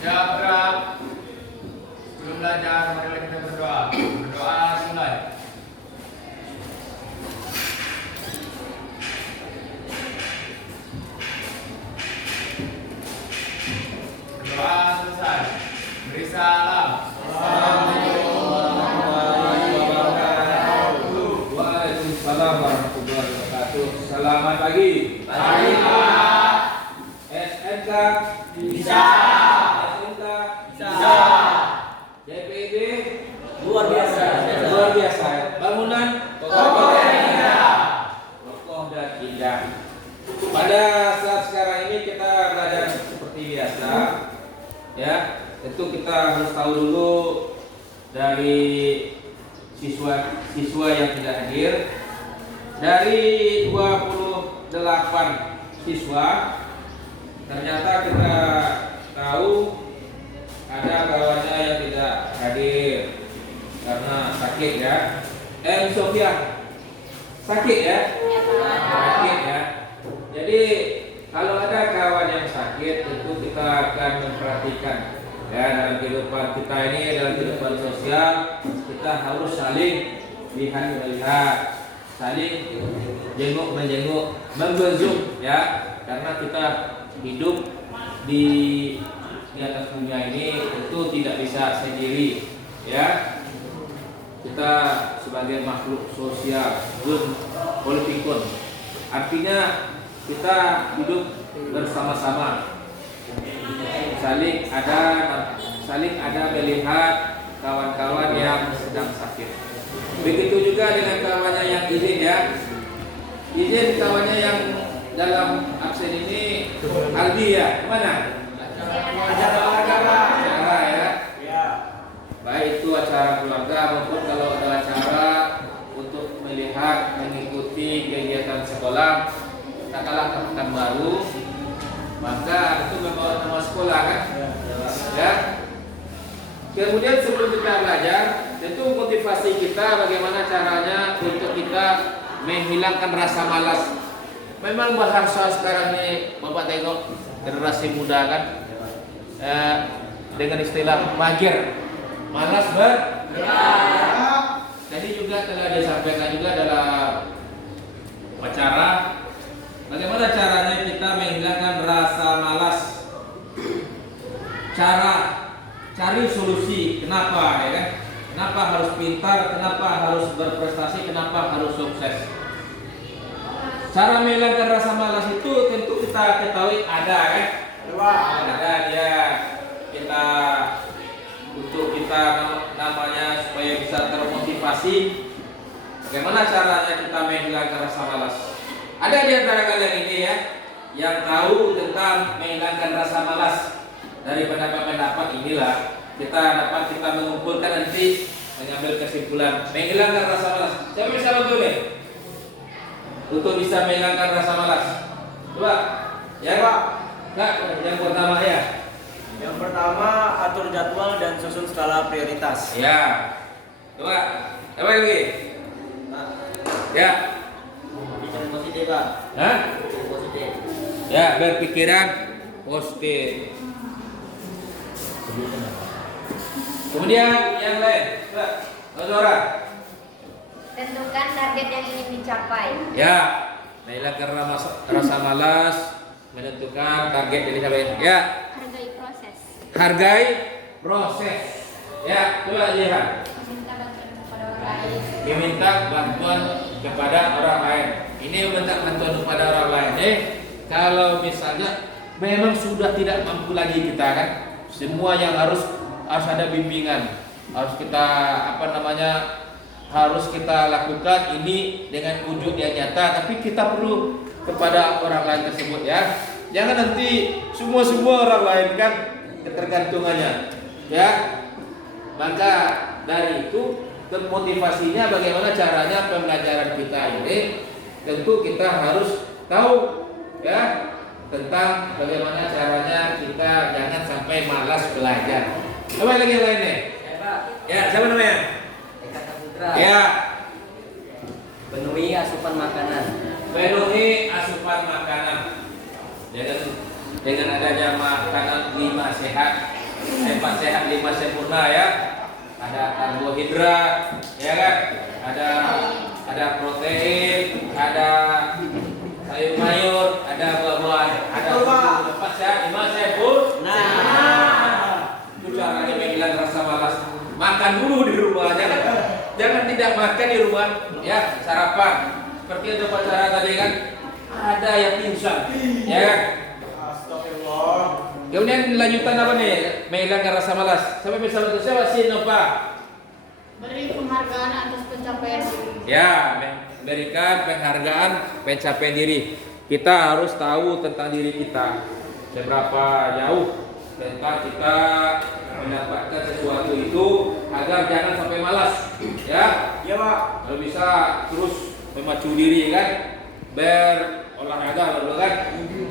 Ya, gerak. Sebelum belajar, mari kita berdoa. Berdoa mulai. Berdoa selesai. Beri salam. Waalaikumsalam warahmatullahi wabarakatuh. Selamat pagi. Pagi, Pak. SNK Bisa. SNK Bisa. JPD Luar biasa. luar biasa. Bangunan Kokoh dan indah. kokoh dan indah. Pada saat sekarang ini kita belajar seperti biasa, ya. Tentu kita harus tahu dulu dari siswa yang tidak hadir. Dari 28 siswa, ternyata kita tahu ada kawannya yang tidak hadir karena sakit ya. Sofia sakit ya? Sakit ya. Jadi kalau ada kawan yang sakit, tentu kita akan memperhatikan ya dalam kehidupan kita ini, dalam kehidupan sosial kita harus saling lihat-lihat, saling jenguk menjenguk, membezum ya, karena kita hidup di atas dunia ini tentu tidak bisa sendiri ya. Kita sebagai makhluk sosial, politikun, artinya kita hidup bersama-sama, saling ada melihat kawan-kawan yang sedang sakit. Begitu juga dengan kawannya yang izin ya. Izin kawannya yang dalam absen ini Aldi ya, mana? Acara ya. Baik itu acara keluarga maupun kalau ada acara untuk melihat mengikuti kegiatan sekolah, katakanlah pekan baru, maka itu membawa nama sekolah kan? Ya. Kemudian sebelum kita belajar, tentu motivasi kita bagaimana caranya untuk kita menghilangkan rasa malas. Memang bahasa sekarang ini Bapak tengok generasi muda kan, dengan istilah mager, malas bergerak. Tadi juga telah disampaikan juga dalam acara bagaimana caranya kita menghilangkan rasa malas. Cari solusi, kenapa ya kan? Kenapa harus pintar, kenapa harus berprestasi, kenapa harus sukses. Cara menghilangkan rasa malas itu tentu kita ketahui ada kan? Ada dia kita untuk kita namanya supaya bisa termotivasi. Bagaimana caranya kita menghilangkan rasa malas? Ada di antara kalian ini ya yang tahu tentang menghilangkan rasa malas. Dari pendapat-pendapat inilah kita mengumpulkan nanti mengambil kesimpulan menghilangkan rasa malas. Siapa bisa bantu nih? Untuk bisa menghilangkan rasa malas. Coba, ya Pak. Kak, yang pertama ya. Yang pertama, atur jadwal dan susun skala prioritas. Ya. Coba, apa lagi? Ya. Bicara positif, Pak. Hah? Positif. Ya, berpikiran positif. Kemudian yang lain, Saudara. Tentukan target yang ingin dicapai. Ya, menghilangkan rasa malas, menentukan target yang dicapai. Ya, Hargai proses. hargai proses. Ya, coba lihat. Meminta bantuan kepada orang lain. Diminta bantuan kepada orang lain. Ini meminta bantuan kepada orang lain. Kalau misalnya memang sudah tidak mampu lagi kita kan, semua yang harus ada bimbingan, harus kita harus kita lakukan ini dengan wujud yang nyata, tapi kita perlu kepada orang lain tersebut ya. Jangan nanti semua orang lain kan ketergantungannya ya. Maka dari itu motivasinya bagaimana caranya pembelajaran kita ini, tentu kita harus tahu ya tentang bagaimana caranya kita jangan sampai malas belajar. Coba lagi yang lainnya. Ya, siapa namanya? Eka Saputra. Ya. Penuhi asupan makanan. Penuhi asupan makanan. Dengan adanya makanan 5 sehat, 4 sehat 5 sempurna ya. Ada karbohidrat, ya kan? Ada protein, ada sayur mayur, ada buah-buahan, ada lepas ya 5 sempurna. Itu caranya menghilangkan rasa malas. Makan dulu di rumah, jangan tidak makan di rumah ya, sarapan. Seperti ada pacara tadi kan, ada yang pingsan, ya kan? Astagfirullah. Kemudian lanjutan apa nih? Menghilangkan rasa malas. Sampai bisa bantu siapa sih Nova? Beri penghargaan atas pencapaian diri. Ya, berikan penghargaan pencapaian diri. Kita harus tahu tentang diri kita. Seberapa jauh tentang kita mendapatkan sesuatu itu agar jangan sampai malas. Ya. Iya, Pak. Kalau bisa terus memacu diri kan, berolahraga kan,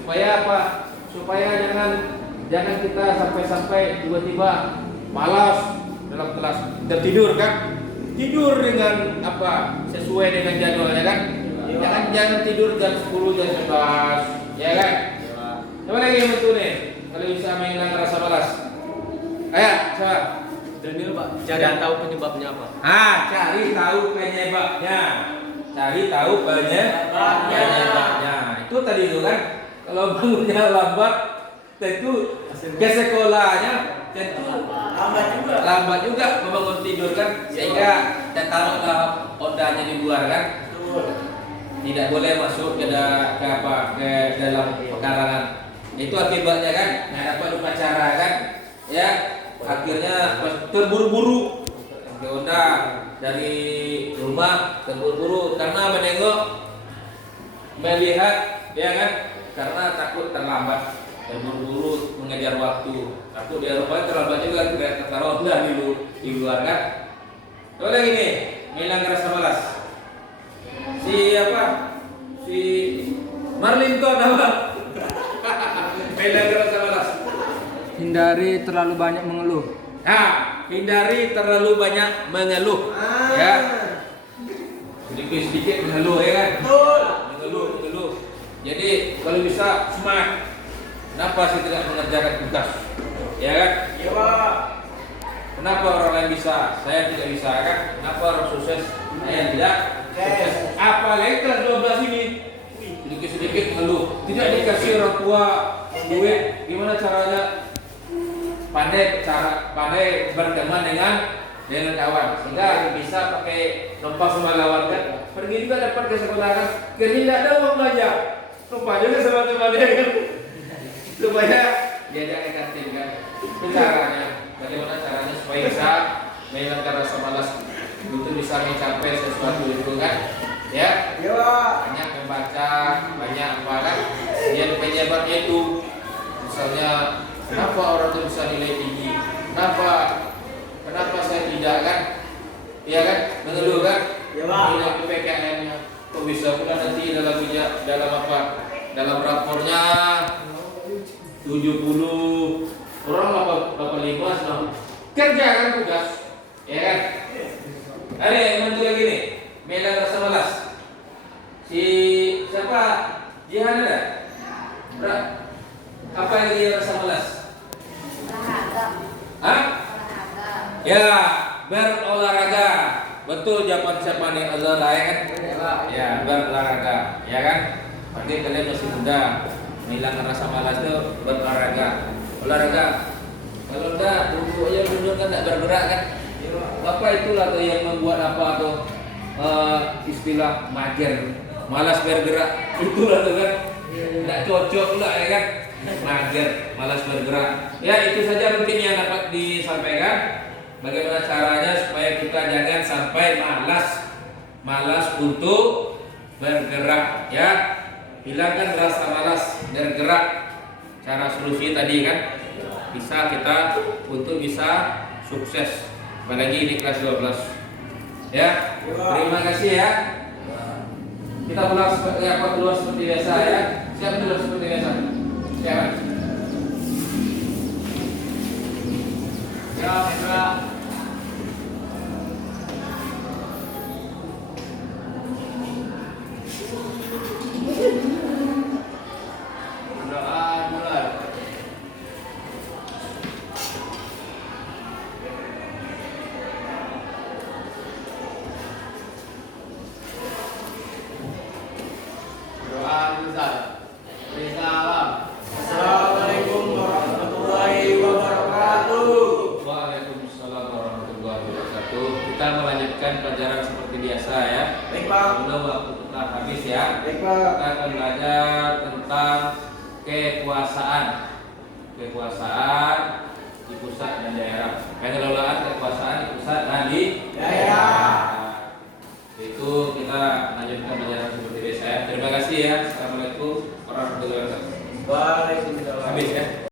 supaya apa? Supaya jangan kita sampai tiba-tiba malas dalam kelas dan tidur kan, tidur dengan apa sesuai dengan jadwalnya kan, jangan tidur jam 10 jam 11 ya kan. Coba lagi yang betul nih, kalau bisa menghilangkan rasa malas. Ayo, coba. Daniel, Pak. Cari tahu penyebabnya apa? Cari tahu penyebabnya. Cari tahu penyebabnya. Itu tadi itu kan, kalau bangunnya lambat, tentu ke sekolahnya tentu lambat juga membangun tidur kan, sehingga taruhlah odanya di luar kan. Tidak boleh masuk ke dalam pekarangan. Itu akibatnya kan, nggak dapat upacara kan, ya. Akhirnya terburu-buru ke Onda dari rumah, terburu-buru karena melihat ya kan, karena takut terlambat, terburu-buru mengejar waktu. Takut di Eropa terlambat juga, tidak Ronda di luar kan. Coba lagi nih, menghilangkan rasa malas. Si Marlin Todd apa? Menghilangkan rasa malas. Hindari terlalu banyak mengeluh. Hindari terlalu banyak mengeluh. Ya. Sedikit mengeluh ya kan? Mengeluh. Jadi kalau bisa smart. Kenapa saya tidak mengerjakan tugas? Ya kan? Iya, Pak. Kenapa orang lain bisa, saya tidak bisa kan? Kenapa orang sukses, saya tidak sukses? Apalagi kelas 12 ini sedikit mengeluh. Tidak dikasih orang tua duit, gimana caranya? Pandai berteman dengan kawan, sehingga bisa pakai numpang sama kawan kan. Pergi juga dapat ke sekolah kan, kerja tidak ada uang belanja, numpang juga sama temannya kan, supaya diajak ke kantin kan. Itu caranya. Bagaimana caranya supaya bisa menghilangkan rasa malas untuk bisa mencapai sesuatu itu kan? Ya. Iya, Pak. Banyak membaca, banyak apa kan? Yang penyebabnya itu, misalnya kenapa orang itu bisa nilai tinggi? Kenapa saya tidak kan? Iya kan? Mengeluh kan? Iya, Pak. Nilai PPKN-nya kok bisa pula nanti dalam apa? Dalam rapornya 70 orang 85 senang kerja kan tugas, ya kan? Ada yang bantu lagi nih, menghilangkan rasa malas. Si siapa? Jihan ada? Apa yang dia rasa malas? Olahraga. Olahraga. Ya, berolahraga. Betul jawaban siapa nih? Allah ya kan? Ya, berolahraga, ya kan? Berarti kalian masih muda. Menghilangkan rasa malas itu berolahraga. Olahraga. Kalau enggak duduk kan enggak bergerak kan? Apa itulah tuh yang membuat apa tuh istilah mager, malas bergerak. Itulah tuh kan. Enggak cocok pula ya kan? Mager, malas bergerak. Ya itu saja mungkin yang dapat disampaikan. Bagaimana caranya supaya kita jangan sampai malas untuk bergerak ya. Hilangkan rasa malas bergerak. Cara solusi tadi kan bisa kita untuk bisa sukses apalagi di kelas 12 ya. Terima kasih ya. Kita keluar seperti biasa ya. Siap dulu seperti biasa. Siap. Ya, Pak. Doa mulai. ya. Baik, Pak. Sudah waktu kita habis ya. Baik, Pak. Kita akan belajar tentang kekuasaan di pusat dan daerah. Pengelolaan kekuasaan di pusat dan di